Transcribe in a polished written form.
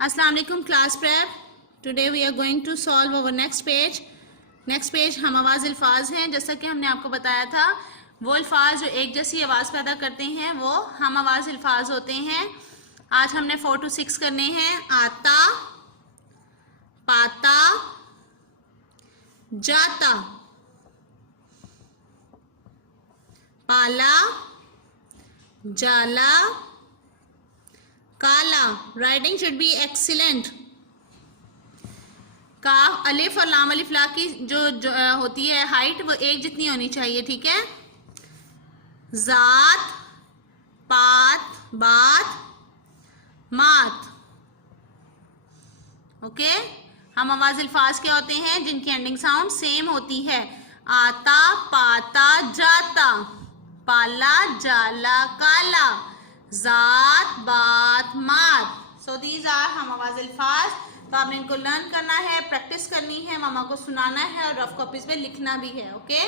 अस्सलाम वालेकुम class prep. Today we are going to solve our next page हम आवाज़ अल्फाज हैं। जैसा कि हमने आपको बताया था, वो अल्फाज जो एक जैसी आवाज़ पैदा करते हैं वो हम आवाज़ अल्फाज होते हैं। आज हमने 4 to 6 करने हैं। आता, पाता, जाता, पाला, जाला, काला। Writing should be excellent. काफ, अलिफ और लाम अलिफ ला की जो होती है हाइट वो एक जितनी होनी चाहिए, ठीक है। जात, पात, बात, मात। ओके। हम आवाज अल्फाज क्या होते हैं जिनकी एंडिंग साउंड सेम होती है। आता, पाता, जाता, पाला, जाला, काला, जात, बात, मात। सो दीज आर हम आवाज अल्फाज। तो आपने इनको लर्न करना है, प्रैक्टिस करनी है, मामा को सुनाना है और रफ कॉपीज पे लिखना भी है। ओके।